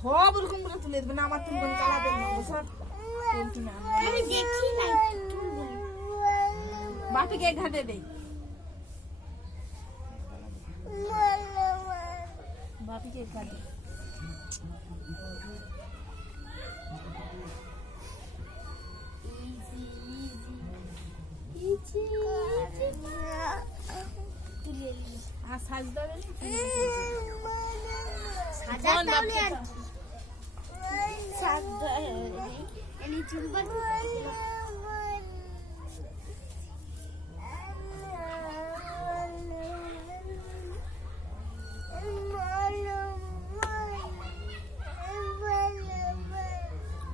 সব রকম করে তুলে দেবে না, আমার তুমি কোন চালাতে না সব আমি দেখি না। বাপিকে ঘাটে দেই, বাপিকে ঘাটে আর সাজতে হবে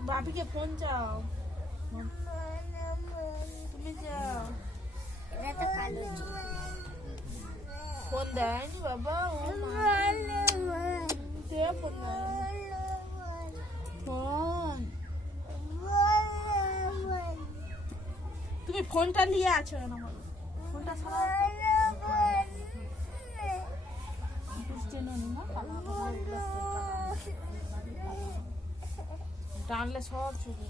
বাপিকে ফোন চাও, তুমি যাও। ফোন দেয়নি বাবা, ফোন ফোন তুমি ফোনটা নিয়ে আছো না, ফোনটা টানলে সব ছবি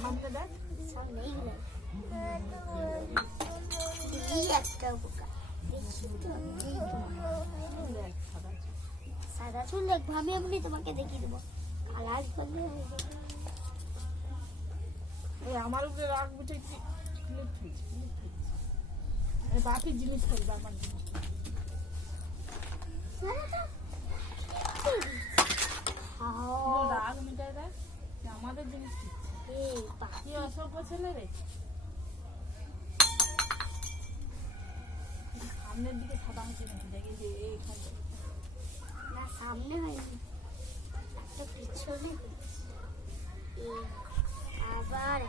সামনে দেখ, সাদা চুল দেখবো আমি, এমনি তোমাকে দেখিয়ে দেবো। কালার করলে আমার উপরে রাগ বুঝে বাপির জিনিস করবে, আমার জিনিস রাগ মিটাই দেয় আমাদের জিনিস। কি অসভ্য ছেলে রে, সামনের দিকে সাদা হচ্ছে নাকি দেখে যে এইখানে না, সামনে হয়নি, একটা পিছনে আবার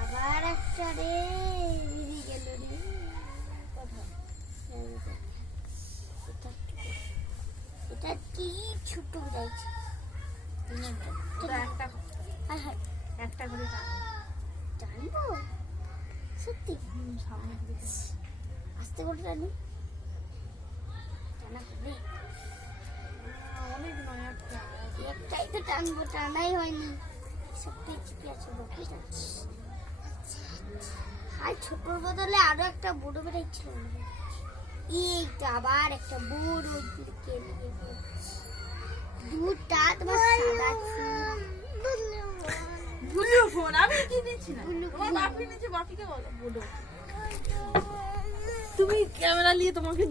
আবার একটা রে বেরিয়ে গেল রে। এটা কি ছোট উড়াইছে, একটা করে জানবো সত্যি সামনে আস্তে করে জানি টানা হবে অনেক নয়, একটাই তো টানবো, টানাই হয়নি। সব কি আছে আর ছোটর বদলে আরো একটা বড় বেড়াইছিল, এইটা আবার একটা বড় দুটা তোমার সাদা ভুলো ফোন আমি কি দিচ্ছি না, তোমার বাপি নিচে, বাপিকে বলো বলো তুমি ক্যামেরা নিয়ে তোমাকে